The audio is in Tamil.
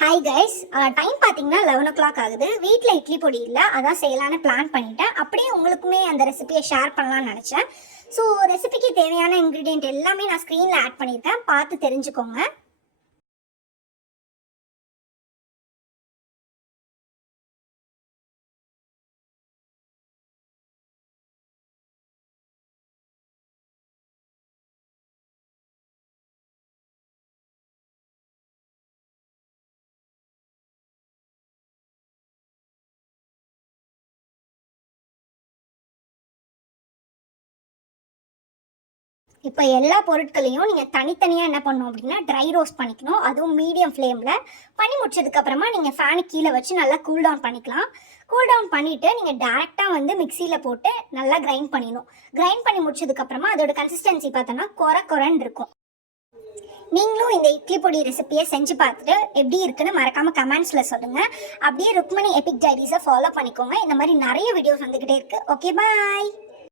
ஹாய் கைஸ், டைம் பார்த்தீங்கன்னா 11 o'clock ஆகுது. வீட்டில் இட்லி பொடி இல்லை, அதான் செய்யலான்னு பிளான் பண்ணிட்டேன். அப்படியே உங்களுக்குமே அந்த ரெசிபியை ஷேர் பண்ணலான்னு நினச்சேன். ஸோ ரெசிபிக்கு தேவையான இன்க்ரீடியன்ட் எல்லாமே நான் ஸ்க்ரீனில் ஆட் பண்ணியிருக்கேன், பார்த்து தெரிஞ்சுக்கோங்க. இப்போ எல்லா பொருட்களையும் நீங்கள் தனித்தனியாக என்ன பண்ணணும் அப்படின்னா ட்ரை ரோஸ்ட் பண்ணிக்கணும். அதுவும் மீடியம் ஃப்ளேமில் பண்ணி முடிச்சதுக்கப்புறமா நீங்கள் ஃபேனு கீழே வச்சு நல்லா கூல் டவுன் பண்ணிக்கலாம். கூல் டவுன் பண்ணிவிட்டு நீங்கள் டேரெக்டாக வந்து மிக்சியில் போட்டு நல்லா கிரைண்ட் பண்ணிடணும். கிரைண்ட் பண்ணி முடிச்சதுக்கப்புறமா அதோட கன்சிஸ்டன்சி பார்த்தோன்னா குறைன்னு இருக்கும். நீங்களும் இந்த இட்லி பொடி ரெசிபியை செஞ்சு பார்த்துட்டு எப்படி இருக்குன்னு மறக்காமல் கமெண்ட்ஸில் சொல்லுங்கள். அப்படியே ருக்மணி எபிக் டைரிஸை ஃபாலோ பண்ணிக்கோங்க. இந்த மாதிரி நிறைய வீடியோஸ் வந்துக்கிட்டே இருக்குது. ஓகே, பாய்.